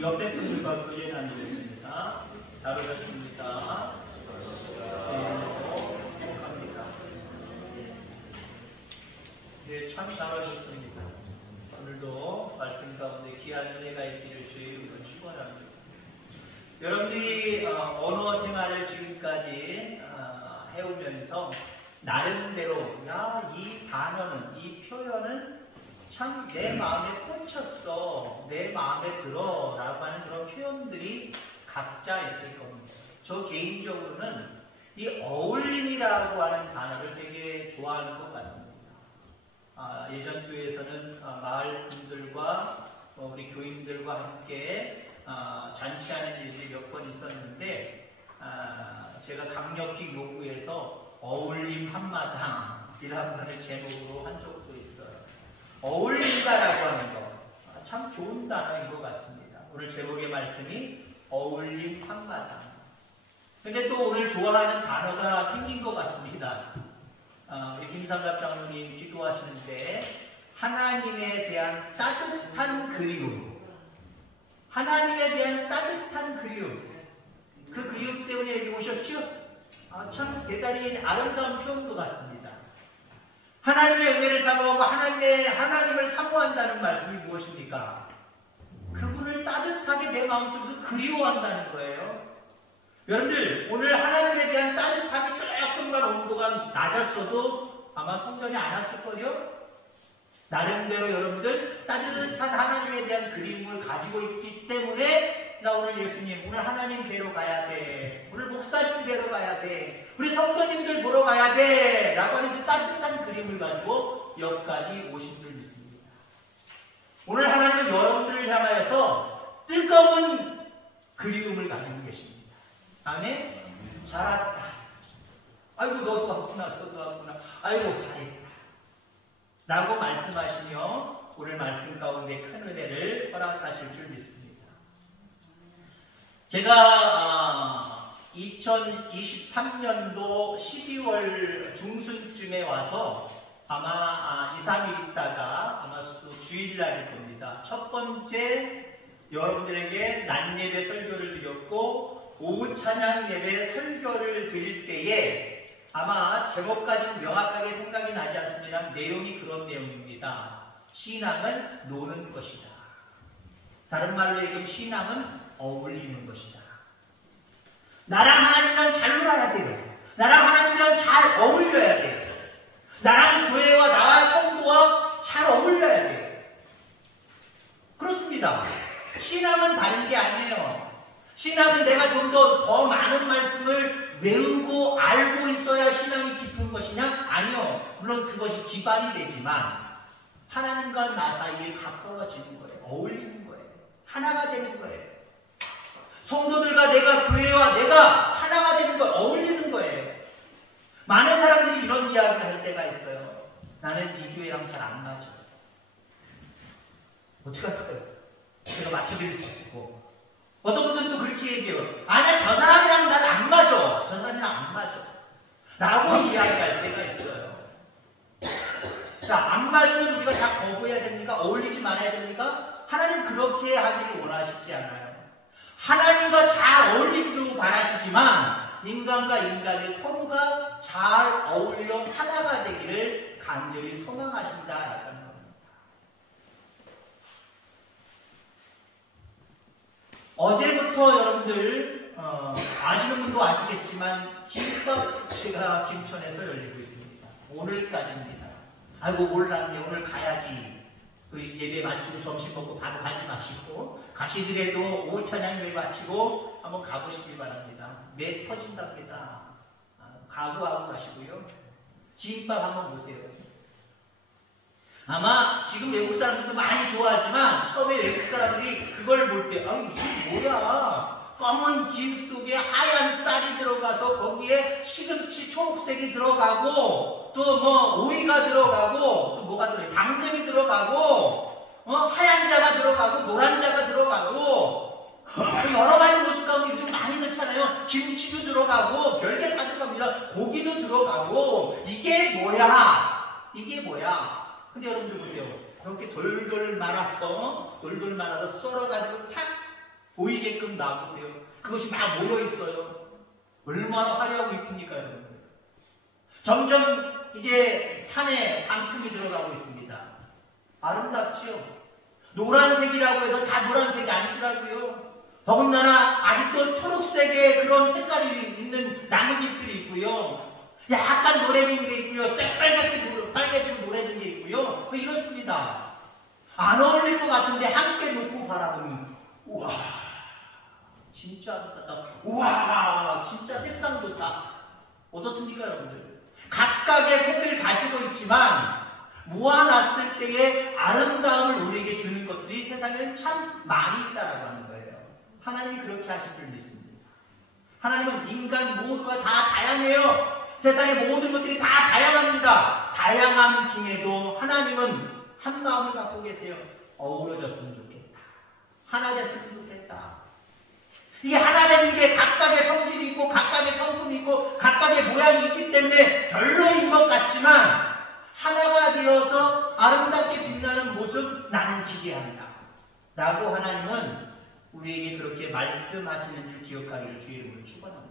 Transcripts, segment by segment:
옆에 분들과 교제 나누겠습니다. 다루셨습니다. 행복합니다. 네, 참 잘하셨습니다. 오늘도 말씀 가운데 귀한 은혜가 있기를 주의 이름으로 축원합니다. 여러분들이 언어 생활을 지금까지 해오면서 나름대로 이 단어는, 이 표현은 참 내 마음에 꽂혔어, 내 마음에 들어 라고 하는 그런 표현들이 각자 있을 겁니다. 저 개인적으로는 이 어울림이라고 하는 단어를 되게 좋아하는 것 같습니다. 예전 교회에서는 마을 분들과 우리 교인들과 함께 잔치하는 일이 몇 번 있었는데 제가 강력히 요구해서 어울림 한마당이라고 하는 제목으로 한 적도 있어요. 어울린다라고 하는 거 참 좋은 단어인 것 같습니다. 오늘 제목의 말씀이 어울림 한마당. 근데 또 오늘 좋아하는 단어가 생긴 것 같습니다. 우리 김상갑 장로님 기도하시는데 하나님에 대한 따뜻한 그리움, 하나님에 대한 따뜻한 그리움, 그 그리움 때문에 여기 오셨죠? 참 대단히 아름다운 표현 것 같습니다. 하나님의 은혜를 사모하고 하나님을 사모한다는 말씀이 무엇입니까? 그분을 따뜻하게 내 마음속에서 그리워한다는 거예요. 여러분들 오늘 하나님에 대한 따뜻함이 조금만 온도가 낮았어도 아마 성전이 안 왔을걸요? 나름대로 여러분들 따뜻한 하나님에 대한 그리움을 가지고 있기 때문에 나 오늘 예수님, 오늘 하나님 뵈러 가야 돼, 오늘 목사님 뵈러 가야 돼, 우리 성도님들 보러 가야 돼 라고 하는 그 따뜻한 그림을 가지고 여기까지 오신 줄 믿습니다. 오늘 하나님은 여러분들을 향하여서 뜨거운 그리움을 가지고 계십니다. 아멘? 잘 왔다. 아이고 너도 왔구나, 너도 왔구나. 아이고 잘했다 라고 말씀하시며 오늘 말씀 가운데 큰 은혜를 허락하실 줄 믿습니다. 제가 2023년도 12월 중순쯤에 와서 아마 2, 3일 있다가 아마 주일날일 겁니다. 첫 번째 여러분들에게 낮 예배 설교를 드렸고 오후 찬양 예배 설교를 드릴 때에 아마 제목까지는 명확하게 생각이 나지 않습니다. 내용이 그런 내용입니다. 신앙은 노는 것이다. 다른 말로 얘기하면 신앙은 어울리는 것이다. 나랑 하나님이랑 잘 놀아야 돼요. 나랑 하나님이랑 잘 어울려야 돼요. 나랑 교회와 나와 성도와 잘 어울려야 돼요. 그렇습니다. 신앙은 다른 게 아니에요. 신앙은 내가 좀 더 많은 말씀을 외우고 알고 있어야 신앙이 깊은 것이냐? 아니요. 물론 그것이 기반이 되지만 하나님과 나 사이에 가까워지는 거예요. 어울리는 거예요. 하나가 되는 거예요. 성도들과 내가, 교회와 내가 하나가 되는 거, 어울리는 거예요. 많은 사람들이 이런 이야기를 할 때가 있어요. 나는 이 교회랑 잘 안 맞아. 어떻게 할까요? 제가 맞춰드릴 수 있고. 어떤 분들도 그렇게 얘기해요. 아니야, 저 사람이랑 난 안 맞아. 저 사람이랑 안 맞아. 라고 이야기할 때가 있어요. 자, 안 맞으면 우리가 다 거부해야 됩니까? 어울리지 말아야 됩니까? 하나님 그렇게 하기를 원하시지 않아요. 하나님과 잘 어울리기도 바라시지만 인간과 인간이 서로가 잘 어울려 하나가 되기를 간절히 소망하신다라는 겁니다. 어제부터 여러분들 아시는 분도 아시겠지만 김밥 축제가 김천에서 열리고 있습니다. 오늘까지입니다. 아이고 몰랐네, 오늘 가야지. 예배 마치고 점심 먹고 바로 가지 마시고 가시더라도 오후 찬양 예배 마치고 한번 가보시기 바랍니다. 매 터진답니다. 각오하고 가시고요. 김밥 한번 보세요. 아마 지금 외국 사람들도 많이 좋아하지만 처음에 외국 사람들이 그걸 볼 때 이게 뭐야? 검은 김 속에 하얀 쌀이 들어가서 거기에 시금치 초록색이 들어가고 또 뭐 오이가 들어가고 또 뭐가 들어가고 당근이 들어가고 하얀 자가 들어가고 노란 자가 들어가고 여러 가지 모습 가운데 요즘 많이 넣잖아요. 김치도 들어가고 별게 다 들어갑니다. 고기도 들어가고 이게 뭐야? 이게 뭐야? 근데 여러분들 보세요. 그렇게 돌돌 말아서 썰어가지고 탁 보이게끔 놔보세요. 그것이 막 모여있어요. 얼마나 화려하고 이쁩니까, 여러분? 점점 이제 산에 단풍이 들어가고 있습니다. 아름답지요? 노란색이라고 해서 다 노란색이 아니더라고요. 더군다나 아직도 초록색의 그런 색깔이 있는 나뭇잎들이 있고요. 약간 노래진 게 있고요. 빨개진 노래진 게 있고요. 이렇습니다. 안 어울릴 것 같은데 함께 놓고 바라보면 우와 진짜 아름답다. 우와 진짜 색상 좋다. 어떻습니까 여러분들? 각각의 색을 가지고 있지만 모아놨을 때의 아름다움을 우리에게 주는 것들이 세상에는 참 많이 있다라고 하는 거예요. 하나님이 그렇게 하실 줄 믿습니다. 하나님은 인간 모두가 다 다양해요. 세상의 모든 것들이 다 다양합니다. 다양함 중에도 하나님은 한 마음을 갖고 계세요. 어우러졌으면 좋겠다. 하나 됐으면 좋겠다. 이게 하나 되는 게 각각의 성질이 있고 각각의 성품이 있고 각각의 모양이 있기 때문에 별로인 것 같지만 하나가 되어서 아름답게 빛나는 모습 나는 기대한다. 라고 하나님은 우리에게 그렇게 말씀하시는 줄 기억하기를 주의 이름으로 축원합니다.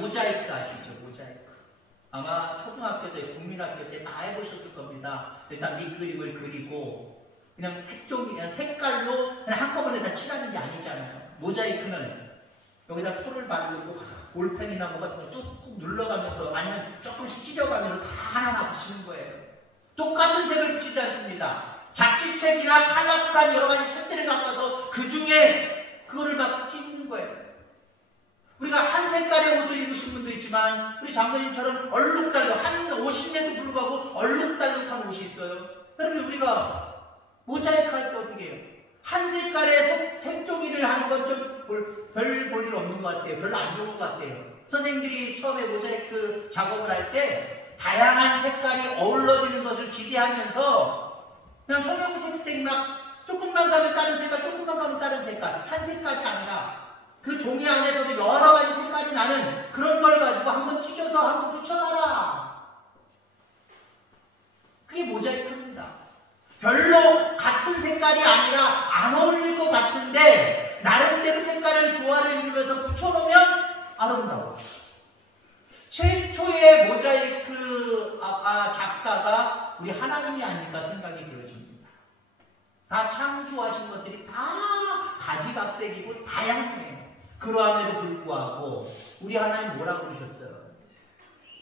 모자이크 아시죠? 모자이크. 아마 초등학교 때, 국민학교 때 다 해보셨을 겁니다. 일단 밑그림을 그리고 그냥 색종이, 그냥 색깔로 그냥 한꺼번에 다 칠하는 게 아니잖아요. 모자이크는 여기다 풀을 바르고 볼펜이나 뭐 같은 거 뚝뚝 눌러가면서 아니면 조금씩 찢어가면서 다 하나하나 붙이는 거예요. 똑같은 색을 붙이지 않습니다. 잡지책이나 칼라풀한 여러 가지 책들을 갖다서 그 중에 그거를 막 찢는 거예요. 우리가 한 색깔의 옷을 입으신 분도 있지만 우리 장모님처럼 얼룩달룩 한 옷인데도 불구하고 얼룩달룩한 옷이 있어요. 여러분 우리가 모자이크 할 때 어떻게 해요? 한 색깔의 색종이를 하는 건 좀 별 볼 일 없는 것 같아요. 별로 안 좋은 것 같아요. 선생님들이 처음에 모자이크 작업을 할 때 다양한 색깔이 어우러지는 것을 기대하면서 그냥 형형색색 막 조금만 가면 다른 색깔, 조금만 가면 다른 색깔, 한 색깔이 아니라 그 종이 안에서도 여러 가지 색깔이 나는 그런 걸 가지고 한번 찢어서 한번 붙여봐라. 그게 모자이크입니다. 별로 같은 색깔이 아니라 안 어울릴 것 같은데 나름대로 색깔을 조화를 이루면서 붙여놓으면 아름다워. 최초의 모자이크 작가가 우리 하나님이 아닐까 생각이 들어집니다. 다 창조하신 것들이 다 가지각색이고 다양해요. 그러함에도 불구하고 우리 하나님 뭐라고 그러셨어요?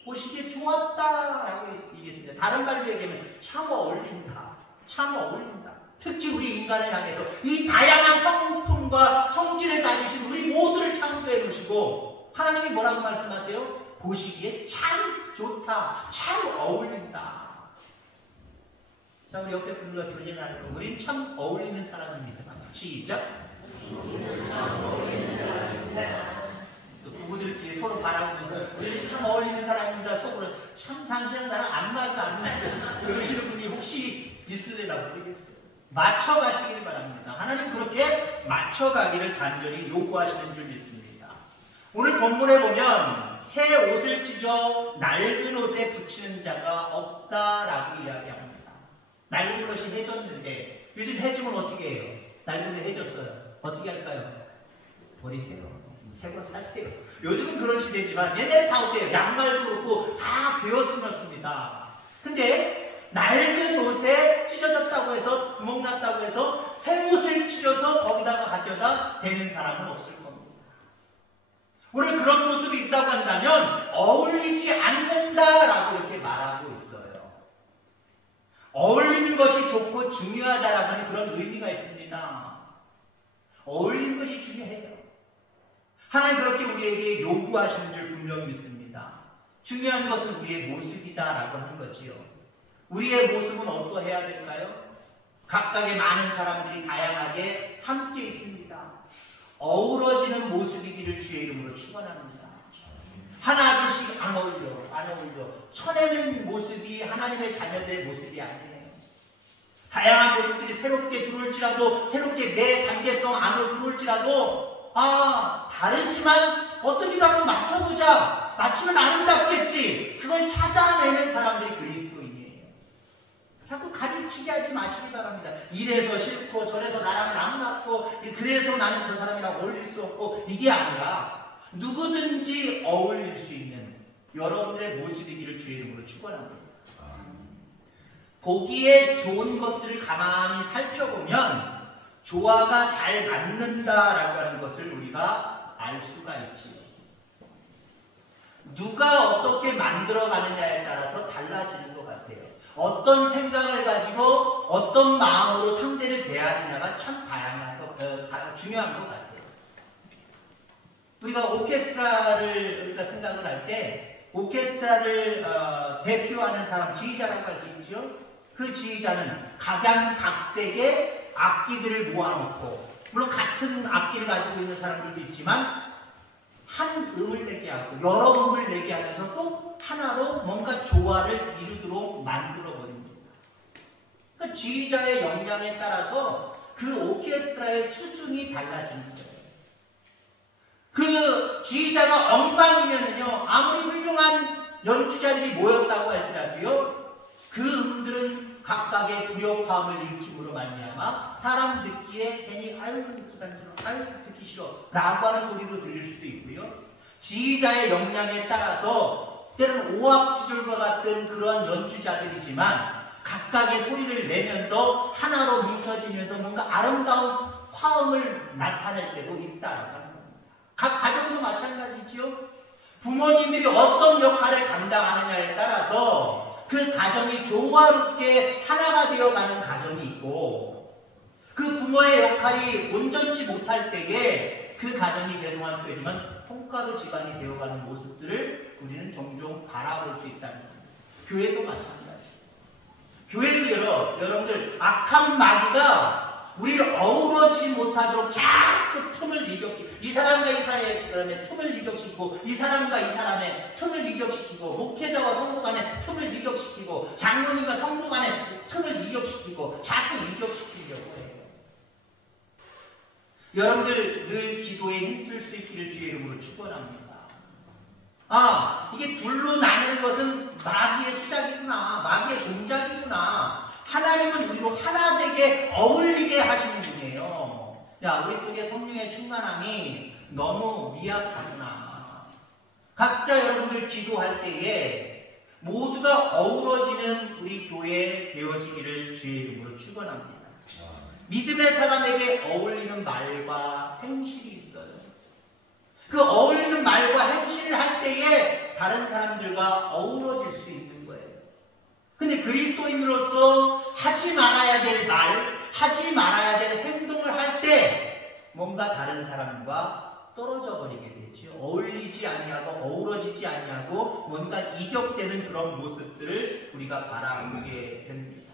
보시기에 좋았다라고 얘기했습니다. 다른 말로 얘기하면 참 어울린다. 참 어울린다. 특히 우리 인간을 향해서 이 다양한 성품과 성질을 가지신 우리 모두를 창조해 놓으시고 하나님이 뭐라고 말씀하세요? 보시기에 참 좋다. 참 어울린다. 자, 우리 옆에 분들과 교제하는 거. 우린 참 어울리는 사람입니다. 시작. 또 부부들끼리 서로 바라보면서 우리는 참 어울리는 사람입니다. 속으로 참 당신은 나랑 안 맞아 안 맞아 그러시는 분이 혹시 있을래나 모르겠어요. 맞춰가시길 바랍니다. 하나님 그렇게 맞춰가기를 간절히 요구하시는 줄 믿습니다. 오늘 본문에 보면 새 옷을 찢어 낡은 옷에 붙이는 자가 없다라고 이야기합니다. 낡은 옷이 해졌는데 요즘 해지면 어떻게 해요? 낡은 옷 해졌어요. 어떻게 할까요? 버리세요. 새 거 사세요. 요즘은 그런 시대지만 옛날에 다 어때요? 양말도 그렇고 다 베어 신었습니다. 근데 낡은 옷에 찢어졌다고 해서 구멍 났다고 해서 새 옷을 찢어서 거기다가 가져다 대는 사람은 없을 겁니다. 오늘 그런 모습이 있다고 한다면 어울리지 않는다라고 이렇게 말하고 있어요. 어울리는 것이 좋고 중요하다라고 하는 그런 의미가 있습니다. 어울리는 것이 중요해요. 하나님 그렇게 우리에게 요구하시는 줄 분명히 믿습니다. 중요한 것은 우리의 모습이다라고 하는 거지요. 우리의 모습은 어떠해야 될까요? 각각의 많은 사람들이 다양하게 함께 있습니다. 어우러지는 모습이기를 주의 이름으로 축원합니다. 하나 둘씩 안 어울려. 쳐내는 모습이 하나님의 자녀들의 모습이 아니에요. 다양한 모습들이 새롭게 들어올지라도 새롭게 내 단계성 안으로 들어올지라도 다르지만 어떻게든 한번 맞춰보자. 맞추면 아름답겠지. 그걸 찾아내는 사람들이 그리스도인이에요. 자꾸 가지치기 하지 마시기 바랍니다. 이래서 싫고 저래서 나랑은 안 맞고 그래서 나는 저 사람이랑 어울릴 수 없고 이게 아니라 누구든지 어울릴 수 있는 여러분들의 모습이기를 주의 이름으로 축원합니다. 보기에 좋은 것들을 가만히 살펴보면 조화가 잘 맞는다라고 하는 것을 우리가 알 수가 있지요. 누가 어떻게 만들어가느냐에 따라서 달라지는 것 같아요. 어떤 생각을 가지고 어떤 마음으로 상대를 대하느냐가 참 중요한 것 같아요. 우리가 오케스트라를 우리가 생각을 할 때 오케스트라를 대표하는 사람, 지휘자라고 할 수 있죠. 그 지휘자는 각양각색의 악기들을 모아놓고, 물론 같은 악기를 가지고 있는 사람들도 있지만 한 음을 내게 하고 여러 음을 내게 하면서 또 하나로 뭔가 조화를 이루도록 만들어버립니다. 그 지휘자의 역량에 따라서 그 오케스트라의 수준이 달라지는 거예요. 그 지휘자가 엉망이면요, 아무리 훌륭한 연주자들이 모였다고 할지라도요, 그 음들은 각각의 불협화음을 일으킴으로 말미암아 사람 듣기에 괜히 아유 듣기 싫어 라고 하는 소리로 들릴 수도 있고요. 지휘자의 역량에 따라서 때로는 오합지졸과 같은 그런 연주자들이지만 각각의 소리를 내면서 하나로 뭉쳐지면서 뭔가 아름다운 화음을 나타낼 때도 있다라고 합니다. 각 가정도 마찬가지지요. 부모님들이 어떤 역할을 감당하느냐에 따라서 그 가정이 조화롭게 하나가 되어가는 가정이 있고, 그 부모의 역할이 온전치 못할 때에 그 가정이 죄송한 표현이지만 콩가루 집안이 되어가는 모습들을 우리는 종종 바라볼 수 있다는 겁니다. 교회도 마찬가지. 교회도 여러분들 악한 마귀가 우리를 어우러지지 못하도록 자꾸 틈을 이격시키고, 이 사람과 이 사람의 틈을 이격시키고, 이 사람과 이 사람의 틈을 이격시키고, 목회자와 성도 간의 틈을 이격시키고, 장로님과 성도 간의 틈을 이격시키고, 자꾸 이격시키려고 해요. 여러분들 늘 기도에 힘쓸 수 있기를 주의 이름으로 축원합니다. 이게 둘로 나누는 것은 마귀의 수작이구나, 마귀의 동작이구나. 하나님은 우리로 하나 되게 어울리게 하시는 분이에요. 야, 우리 속에 성령의 충만함이 너무 미약하구나. 각자 여러분들 기도할 때에 모두가 어우러지는 우리 교회 되어지기를 주의 이름으로 축원합니다. 믿음의 사람에게 어울리는 말과 행실이 있어요. 그 어울리는 말과 행실을 할 때에 다른 사람들과 어우러질 수 있는 거예요. 근데 그리스도인으로서 하지 말아야 될 말, 하지 말아야 될 행동을 할 때 뭔가 다른 사람과 떨어져 버리게 되죠. 어울리지 아니하고 어우러지지 아니하고 뭔가 이격되는 그런 모습들을 우리가 바라보게 됩니다.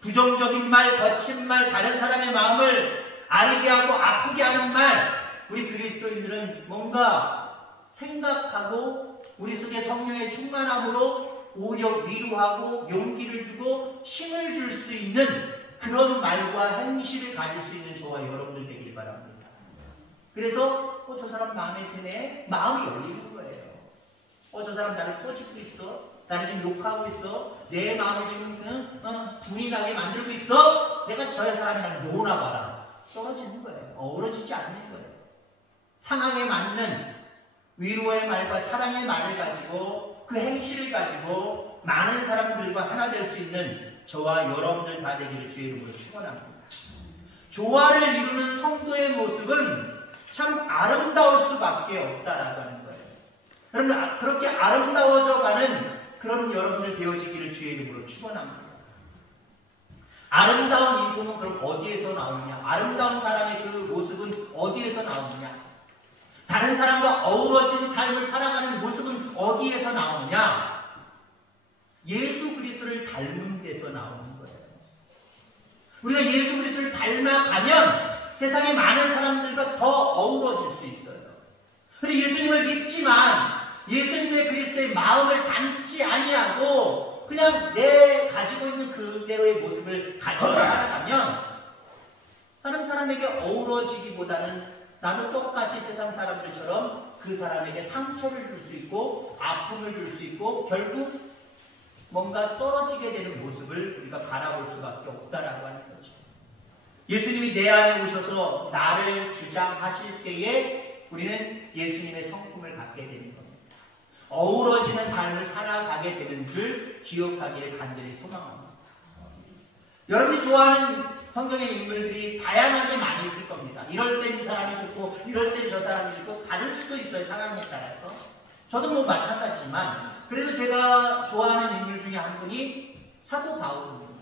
부정적인 말, 거친 말, 다른 사람의 마음을 아리게 하고 아프게 하는 말, 우리 그리스도인들은 뭔가 생각하고 우리 속에 성령의 충만함으로 오히려 위로하고 용기를 주고 힘을 줄 수 있는 그런 말과 행실을 가질 수 있는 저와 여러분들 되길 바랍니다. 그래서 저 사람 마음에 드네, 마음이 열리는 거예요. 저 사람 나를 꼬집고 있어, 나를 지금 욕하고 있어, 내 마음을 지금 분이 나게 만들고 있어, 내가 저 사람이랑 놀아봐라. 떨어지는 거예요. 어우러지지 않는 거예요. 상황에 맞는 위로의 말과 사랑의 말을 가지고 그 행실을 가지고 많은 사람들과 하나 될 수 있는 저와 여러분들 다 되기를 주의 이름으로 축원합니다. 조화를 이루는 성도의 모습은 참 아름다울 수밖에 없다라고 하는 거예요. 여러분, 그렇게 아름다워져가는 그런 여러분들 되어지기를 주의 이름으로 축원합니다. 아름다운 인품은 그럼 어디에서 나오느냐? 아름다운 사람의 그 모습은 어디에서 나오느냐? 다른 사람과 어우러진 삶을 살아가는 모습은 어디에서 나오느냐? 예수 그리스도를 닮은 데서 나오는 거예요. 우리가 예수 그리스도를 닮아가면 세상의 많은 사람들과 더 어우러질 수 있어요. 그런데 예수님을 믿지만 예수님의 그리스도의 마음을 담지 아니하고 그냥 내 가지고 있는 그대로의 모습을 가지고 살아가면 다른 사람에게 어우러지기보다는 나도 똑같이 세상 사람들처럼 그 사람에게 상처를 줄 수 있고 아픔을 줄 수 있고 결국 뭔가 떨어지게 되는 모습을 우리가 바라볼 수밖에 없다라고 하는 거죠. 예수님이 내 안에 오셔서 나를 주장하실 때에 우리는 예수님의 성품을 갖게 되는 겁니다. 어우러지는 삶을 살아가게 되는 줄 기억하기를 간절히 소망합니다. 여러분이 좋아하는 성경의 인물들이 다양하게 많이 있을 겁니다. 이럴 땐 이 사람이 좋고 이럴 땐 저 사람이 좋고 다를 수도 있어요. 상황에 따라서. 저도 뭐 마찬가지지만 그래도 제가 좋아하는 인물 중에 한 분이 사도 바울입니다.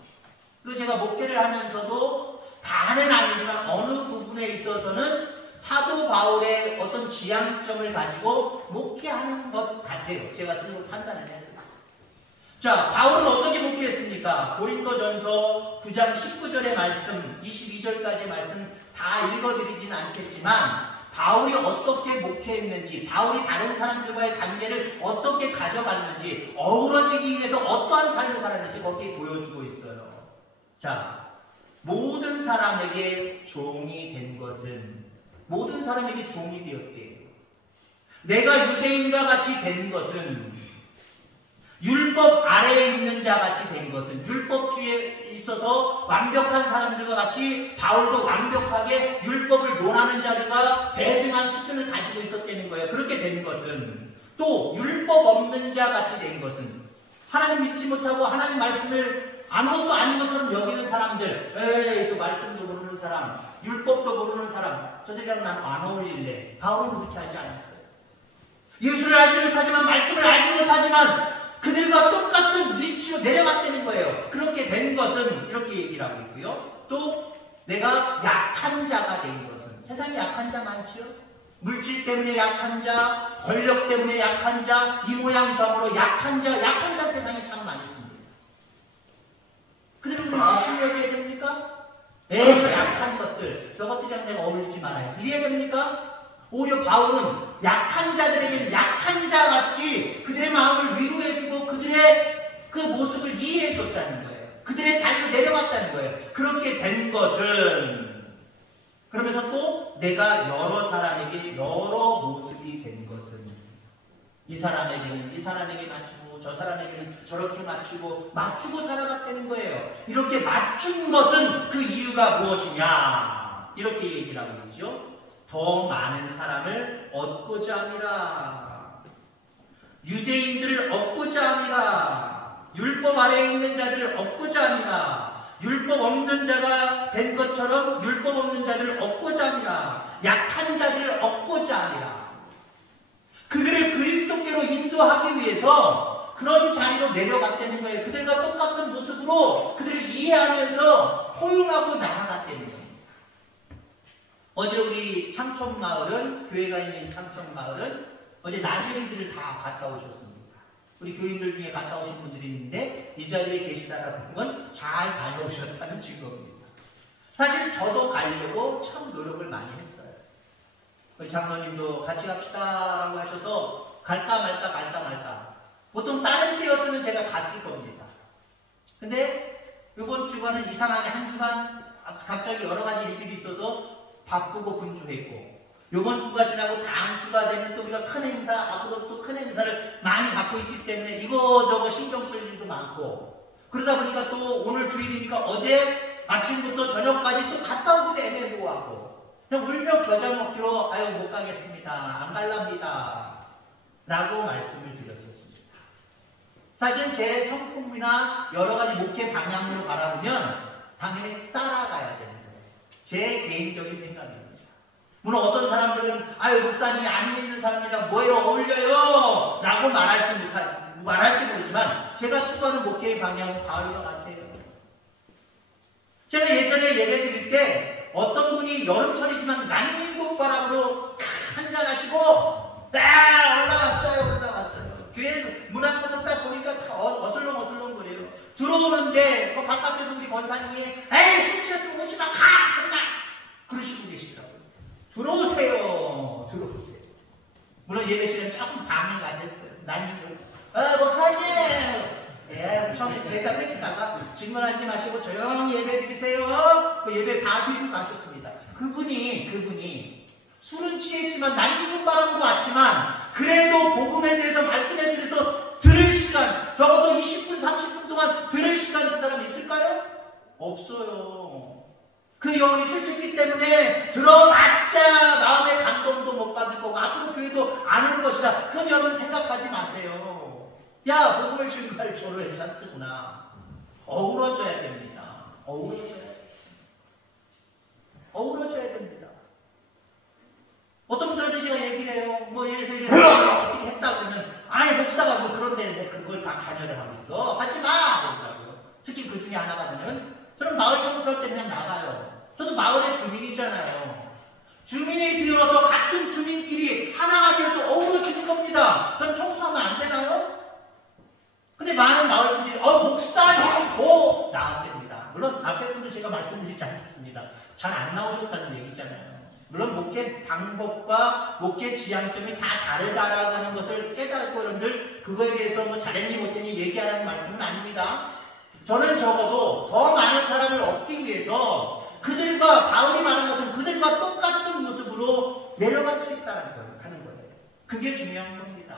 그리고 제가 목회를 하면서도 다는 아니지만 어느 부분에 있어서는 사도 바울의 어떤 지향점을 가지고 목회하는 것 같아요. 제가 스스로 판단을 해야 돼요. 자, 바울은 어떻게 목회했습니까? 고린도전서 9장 19절의 말씀, 22절까지의 말씀 다 읽어드리진 않겠지만 바울이 어떻게 목회했는지, 바울이 다른 사람들과의 관계를 어떻게 가져갔는지, 어우러지기 위해서 어떠한 삶을 살았는지 거기에 보여주고 있어요. 자, 모든 사람에게 종이 된 것은 모든 사람에게 종이 되었대요. 내가 유대인과 같이 된 것은 율법 아래에 있는 자 같이 된 것은 율법주의에 있어서 완벽한 사람들과 같이 바울도 완벽하게 율법을 논하는 자들과 대등한 수준을 가지고 있었다는 거예요. 그렇게 된 것은 또 율법 없는 자 같이 된 것은 하나님 믿지 못하고 하나님 말씀을 아무것도 아닌 것처럼 여기는 사람들, 에이 저 말씀도 모르는 사람, 율법도 모르는 사람, 저들이랑 난 안 어울릴래. 바울은 그렇게 하지 않았어요. 예수를 알지 못하지만 말씀을 알지 못하지만 그들과 똑같은 위치로 내려갔다는 거예요. 그렇게 된 것은 이렇게 얘기를 하고 있고요. 또 내가 약한 자가 된 것은 세상에 약한 자 많지요? 물질 때문에 약한 자, 권력 때문에 약한 자, 이 모양 저모로 약한 자 세상에 참 많이 있습니다. 그들은 무엇을 여겨야 됩니까? 에이 약한 것들, 저것들이랑 내가 어울리지 말아요. 이래야 됩니까? 오히려 바울은 약한 자들에게는 약한 자같이 그들의 마음을 위로해주고 그들의 그 모습을 이해해줬다는 거예요. 그들의 자리로 내려갔다는 거예요. 그렇게 된 것은 그러면서 또 내가 여러 사람에게 여러 모습이 된 것은 이 사람에게는 이 사람에게 맞추고 저 사람에게는 저렇게 맞추고 살아갔다는 거예요. 이렇게 맞춘 것은 그 이유가 무엇이냐 이렇게 얘기를 하고 있죠. 더 많은 사람을 얻고자 함이라. 유대인들을 얻고자 함이라. 율법 아래에 있는 자들을 얻고자 함이라. 율법 없는 자가 된 것처럼 율법 없는 자들을 얻고자 함이라. 약한 자들을 얻고자 함이라. 그들을 그리스도께로 인도하기 위해서 그런 자리로 내려갔다는 거예요. 그들과 똑같은 모습으로 그들을 이해하면서 포용하고 나아갔다는 거예요. 어제 우리 창촌마을은, 교회가 있는 창촌마을은 어제 나들이들을 다 갔다 오셨습니다. 우리 교인들 중에 갔다 오신 분들이 있는데 이 자리에 계시다라는 건 잘 다녀오셨다는 증거입니다. 사실 저도 가려고 참 노력을 많이 했어요. 우리 장로님도 같이 갑시다라고 하셔서 갈까 말까. 보통 다른 때였으면 제가 갔을 겁니다. 근데 이번 주간은 이상하게 한 주간 갑자기 여러 가지 일들이 있어서 바쁘고 분주했고 이번 주가 지나고 다음 주가 되면 또 우리가 큰 행사, 앞으로 또 큰 행사를 많이 갖고 있기 때문에 이거저거 신경 쓸 일도 많고 그러다 보니까 또 오늘 주일이니까 어제 아침부터 저녁까지 또 갔다 오기도 애매모호하고 그냥 울며 겨자 먹기로 아유 못 가겠습니다. 안 갈랍니다. 라고 말씀을 드렸었습니다. 사실 제 성품이나 여러 가지 목회 방향으로 바라보면 당연히 따라가야 됩니다. 제 개인적인 생각입니다. 물론 어떤 사람들은 아유 목사님이 안 믿는 사람이랑 뭐에 어울려요 라고 말할지 모르지만 제가 추구하는 목회의 방향은 바울과 같아요. 제가 예전에 예배 드릴 때 어떤 분이 여름철이지만 난민국 바람으로 한잔하시고 올라왔어요. 교회 문 앞에서 딱 보니까 다 어슬렁 거려요. 들어오는데 바깥에서 우리 권사님이 에이 술 취했으면 오지마 가! 그러시고 계시더라고요. 들어오세요. 물론 예배 시간 조금 방해가 안 됐어요. 난민국 목사님 처음에 내가 뺏기다가 질문하지 마시고 조용히 예배 드리세요. 그 예배 다 드리고 가셨습니다. 그분이 술은 취했지만 난민국 바람으로 왔지만 그래도 복음에 대해서 말씀에 대해서 들을 시간 적어도 20분 30분 동안 들을 시간 그 사람 있을까요? 없어요. 그 영혼이 술 취기 때문에 들어맞자 마음의 감동도 못 받을 거고 앞으로 교회도 안 올 것이다. 그럼 여러분 생각하지 마세요. 야, 복음을 증거할 저로의 찬스구나. 어우러져야 됩니다. 어우러져야 됩니다. 어떤 분들한테 제가 얘기를 해요. 뭐 예를 들어서 어떻게 했다 그러면 아니 목사가 뭐 그런데 그걸 다 관여를 하고 있어. 하지 마! 그런다고요. 특히 그 중에 하나가 뭐냐면 저는 마을 청소할 때 그냥 나가요. 저도 마을의 주민이잖아요. 주민이 되어서 같은 주민끼리 하나가 되어서 어우러지는 겁니다. 그럼 청소하면 안 되나요? 근데 많은 마을 분들이 목사님 나왔답니다. 물론 앞에 분들 제가 말씀드리지 않겠습니다. 잘 안 나오셨다는 얘기잖아요. 물론 목회 방법과 목회 지향점이 다 다르다라고 하는 것을 깨닫고 여러분들 그거에 대해서 뭐 잘했니 못했니 얘기하라는 말씀은 아닙니다. 저는 적어도 더 많은 사람을 얻기 위해서 그들과 바울이 말한 것은 그들과 똑같은 모습으로 내려갈 수 있다는 걸 하는 거예요. 그게 중요한 겁니다.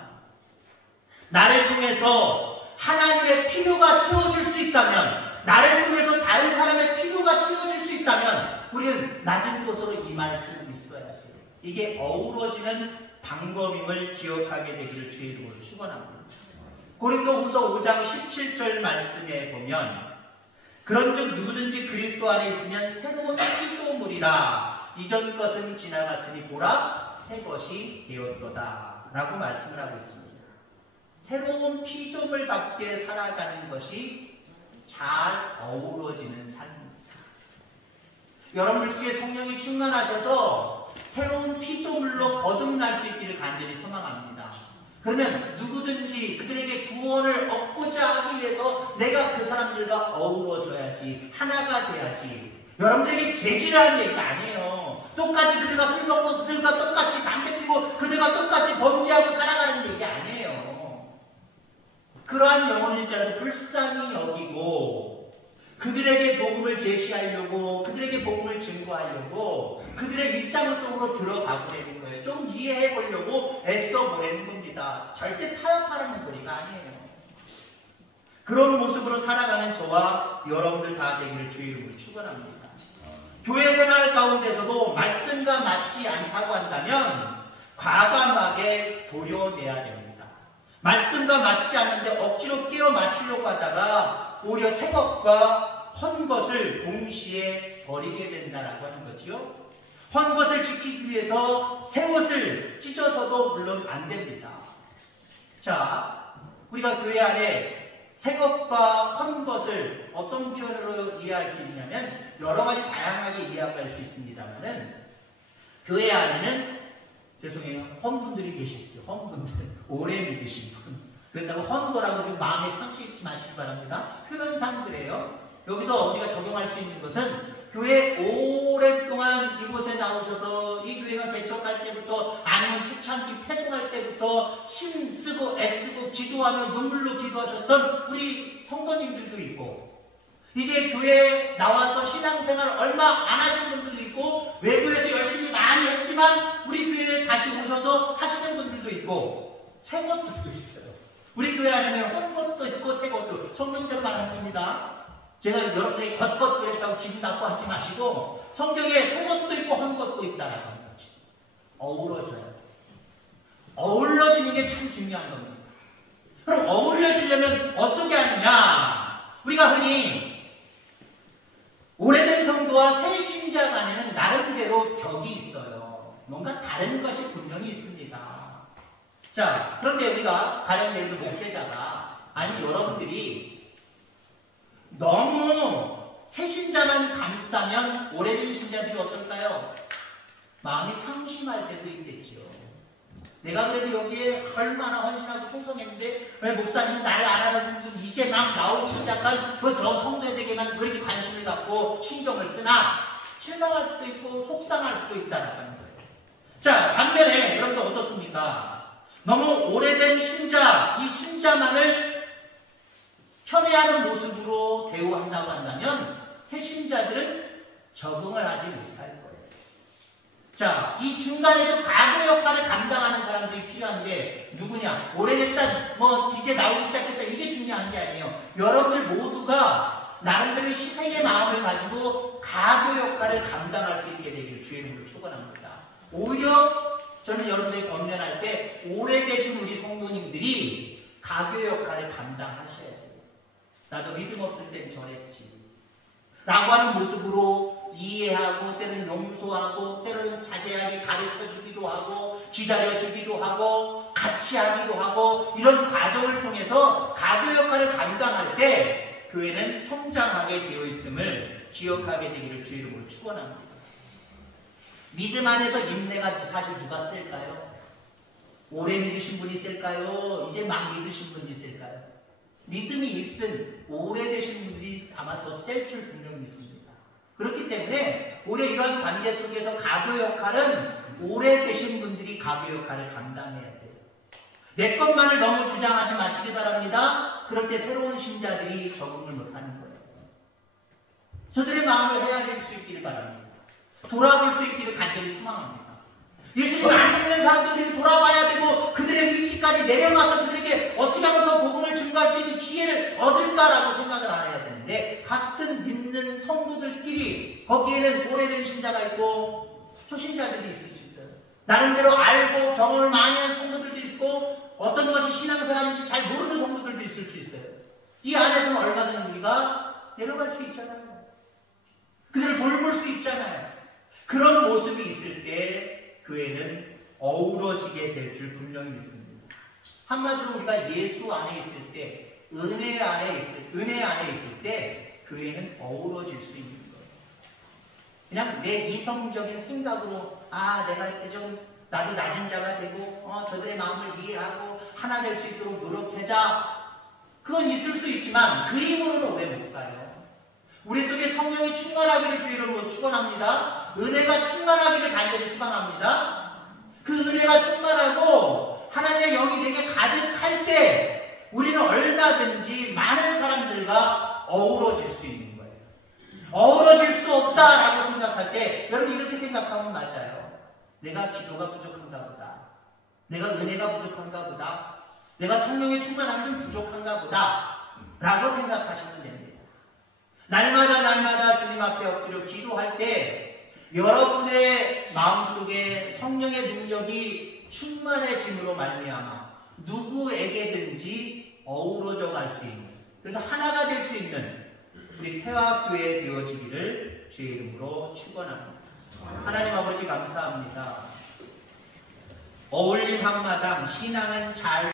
나를 통해서 하나님의 필요가 채워질 수 있다면, 나를 통해서 다른 사람의 필요가 채워질 수 있다면 우리는 낮은 곳으로 임할 수 있어야 돼요. 이게 어우러지는 방법임을 기억하게 되기를 주의 이름으로 축원합니다. 고린도후서 5장 17절 말씀에 보면 그런즉 누구든지 그리스도 안에 있으면 새로운 피조물이라 이전 것은 지나갔으니 보라 새 것이 되었도다 라고 말씀을 하고 있습니다. 새로운 피조물답게 살아가는 것이 잘 어우러지는 삶입니다. 여러분들 속에 성령이 충만하셔서 새로운 피조물로 거듭날 수 있기를 간절히 소망합니다. 그러면 누구든지 그들에게 구원을 얻고자 하기 위해서 내가 그 사람들과 어우러져야지, 하나가 돼야지. 여러분들에게 재질하는 얘기가 아니에요. 똑같이 그들과 술 먹고 그들과 똑같이 담배 피고 그들과 똑같이 범죄하고 살아가는 얘기 아니에요. 그러한 영혼일지라도 불쌍히 여기고 그들에게 복음을 제시하려고, 그들에게 복음을 증거하려고 그들의 입장 속으로 들어가 보내는 거예요. 좀 이해해 보려고 애써 보내는 겁니다. 절대 타협하라는 소리가 아니에요. 그런 모습으로 살아가는 저와 여러분들 다 되기를 주의 이름으로 축원합니다. 교회 생활 가운데서도 말씀과 맞지 않다고 한다면 과감하게 도려내야 됩니다. 말씀과 맞지 않는데 억지로 끼워 맞추려고 하다가 오히려 새 것과 헌 것을 동시에 버리게 된다라고 하는 거죠. 헌 것을 지키기 위해서 새 것을 찢어서도 물론 안 됩니다. 자, 우리가 교회 안에 새 것과 헌 것을 어떤 표현으로 이해할 수 있냐면 여러 가지 다양하게 이해할 수 있습니다만은 교회 안에는 죄송해요. 헌분들이 계시죠. 헌분들. 오래 믿으신 분. 그런다고 헌 거라고 좀 마음에 상처 입지 마시기 바랍니다. 표현상 그래요. 여기서 우리가 적용할 수 있는 것은 교회 오랫동안 이곳에 나오셔서 이 교회가 개척할 때부터 아니면 초창기 태동할 때부터 힘쓰고 애쓰고 지도하며 눈물로 기도하셨던 우리 성도님들도 있고 이제 교회에 나와서 신앙생활 얼마 안 하신 분들도 있고 외부에서 열심히 많이 했지만 우리 교회에 다시 오셔서 하시는 분들도 있고 새 것들도 있어요. 우리 교회 안에는 혼 것도 있고 새 것도 성경대로 말하는 겁니다. 제가 여러분에게 겉겉 그랬다고 기분 나빠하지 마시고 성경에 새 것도 있고 한 것도 있다라는 거지. 어우러져요. 어우러지는 게 참 중요한 겁니다. 그럼 어우러지려면 어떻게 하느냐? 우리가 흔히 오래된 성도와 새 신자 간에는 나름대로 격이 있어요. 뭔가 다른 것이 분명히 있습니다. 자, 그런데 우리가 가령 예를 들어 목회자가 아니 여러분들이 너무 새 신자만 감싸면 오래된 신자들이 어떨까요? 마음이 상심할 때도 있겠지요. 내가 그래도 여기에 얼마나 헌신하고 충성했는데 왜 목사님은 나를 안 알아주고 이제 막 나오기 시작한 그 저 성도에게만 왜 이렇게 관심을 갖고 신경을 쓰나 실망할 수도 있고 속상할 수도 있다는 거예요. 자, 반면에 여러분들 어떻습니까? 너무 오래된 신자, 이 신자만을 편애하는 모습으로 대우한다고 한다면 새 신자들은 적응을 하지 못할 거예요. 자, 이 중간에서 가구 역할을 감당하는 사람들이 필요한 게 누구냐? 오래됐다, 뭐 이제 나오기 시작했다 이게 중요한 게 아니에요. 여러분들 모두가 나름대로 희생의 마음을 가지고 가교 역할을 감당할 수 있게 되기를 주의 이름으로 축원합니다. 오히려 저는 여러분들이 권면할 때 오래되신 우리 성도님들이 가교 역할을 감당하셔야 돼요. 나도 믿음 없을 땐 저랬지 라고 하는 모습으로 이해하고 때로는 용서하고 때로는 자세하게 가르쳐주기도 하고 기다려주기도 하고 같이 하기도 하고 이런 과정을 통해서 가교 역할을 감당할 때 교회는 성장하게 되어 있음을 기억하게 되기를 주의 이름으로 축원합니다. 믿음 안에서 인내가 사실 누가 쓸까요? 오래 믿으신 분이 쓸까요? 이제 막 믿으신 분이 쓸까요? 믿음이 있은 오래되신 분들이 아마 더 셀 줄 분명히 믿습니다. 그렇기 때문에 오히려 이런 관계 속에서 가교 역할은 오래되신 분들이 가교 역할을 감당해야 돼요. 내 것만을 너무 주장하지 마시기 바랍니다. 그럴 때 새로운 신자들이 적응을 못하는 거예요. 저들의 마음을 헤아릴 수 있기를 바랍니다. 돌아볼 수 있기를 간절히 소망합니다. 예수님 안 믿는 사람들이 돌아봐야 되고 그들의 위치까지 내려가서 그들에게 어떻게 하면 더 복음을 증거할 수 있는 기회를 얻을까라고 생각을 안 해야 되는데 같은 믿는 성도들끼리 거기에는 오래된 신자가 있고 초신자들이 있을 수 있어요. 나름대로 알고 경험을 많이 한 성도들도 있고 어떤 것이 신앙생활인지 잘 모르는 성도들도 있을 수 있어요. 이 안에서는 얼마든지 우리가 내려갈 수 있잖아요. 그들을 돌볼 수 있잖아요. 그런 모습이 있을 때 교회는 어우러지게 될 줄 분명히 믿습니다. 한마디로 우리가 예수 안에 있을 때, 은혜 안에 있을 때 교회는 어우러질 수 있는 거예요. 그냥 내 이성적인 생각으로 내가 좀 나도 낮은 자가 되고 저들의 마음을 이해하고 하나 될 수 있도록 노력하자. 그건 있을 수 있지만 그 힘으로는 오래 못 가요. 우리 속에 성령이 충만하기를 주의 이름으로 축원합니다. 은혜가 충만하기를 간절히 소망합니다. 그 은혜가 충만하고 하나님의 영이 내게 가득할 때 우리는 얼마든지 많은 사람들과 어우러질 수 있는 거예요. 어우러질 수 없다라고 생각할 때 여러분 이렇게 생각하면 맞아요. 내가 기도가 부족한가 보다. 내가 은혜가 부족한가 보다. 내가 성령의 충만함이 좀 부족한가 보다 라고 생각하시면 됩니다. 날마다 주님 앞에 엎드려 기도할 때 여러분들의 마음속에 성령의 능력이 충만해짐으로 말미암아 누구에게든지 어우러져 갈 수 있는, 그래서 하나가 될 수 있는 우리 태화교회 되어지기를 주의 이름으로 축원합니다. 하나님 아버지 감사합니다. 어울림 한마당 신앙은 잘